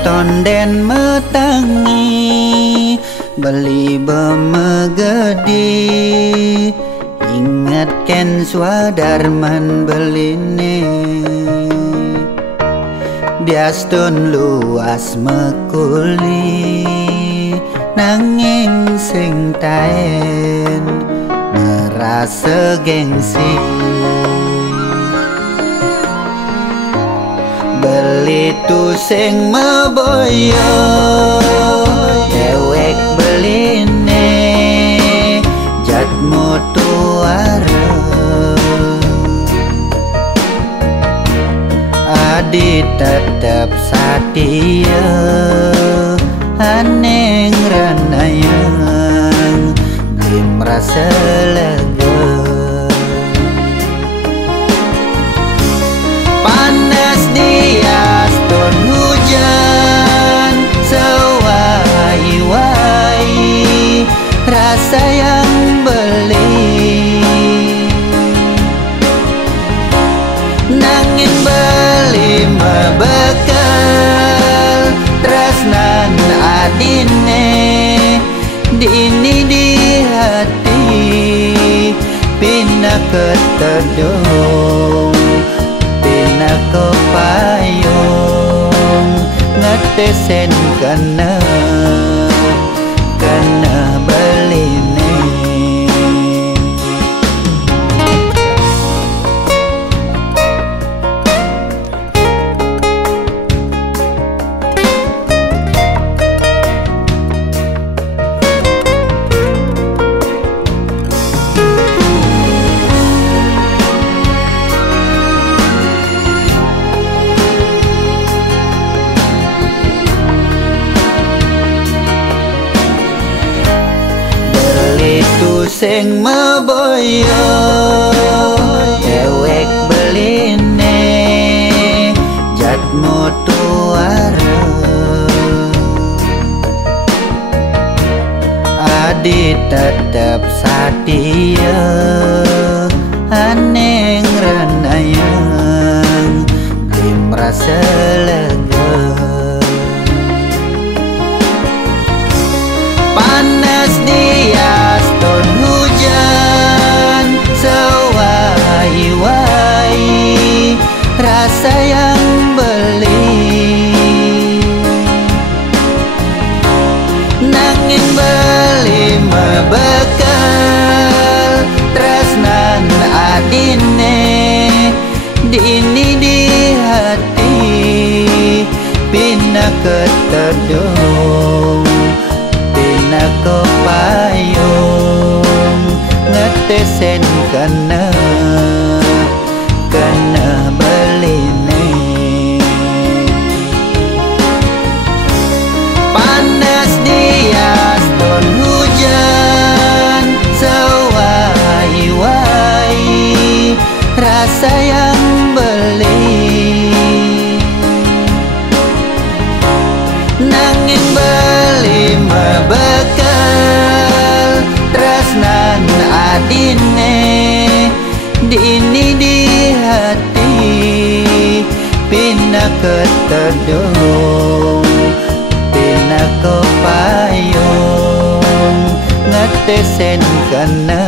tonden metangi beli bemegedi ingatkan swadarman beline biastun luas mekuli nanging sing taen merasa gengsi beli tu sing meboyo dewek beline jatmu tuara adi tetap satia aneng ranayang lim rasa lega panas dias ton hujan sewai-wai rasa yang beli nangin beli mebekal tresnan adine dini di hati pina ketedung pina kepayung ngetesen kena beline sing meboyo dewek beline jatmu tuara adi tetap satia aneng ranayang lim rasa lega panas dias ton hujan sewai-wai rasa yang beli nangin beli mebekal tresnan adine dini di hati pina ketedung pina kepayung ngetesen kena beline panas dias ton hujan sewai-wai rasa yang beli nangin beli mebekal tresnan adine dini di hati pina ketedung pina kepayung ngetesen kena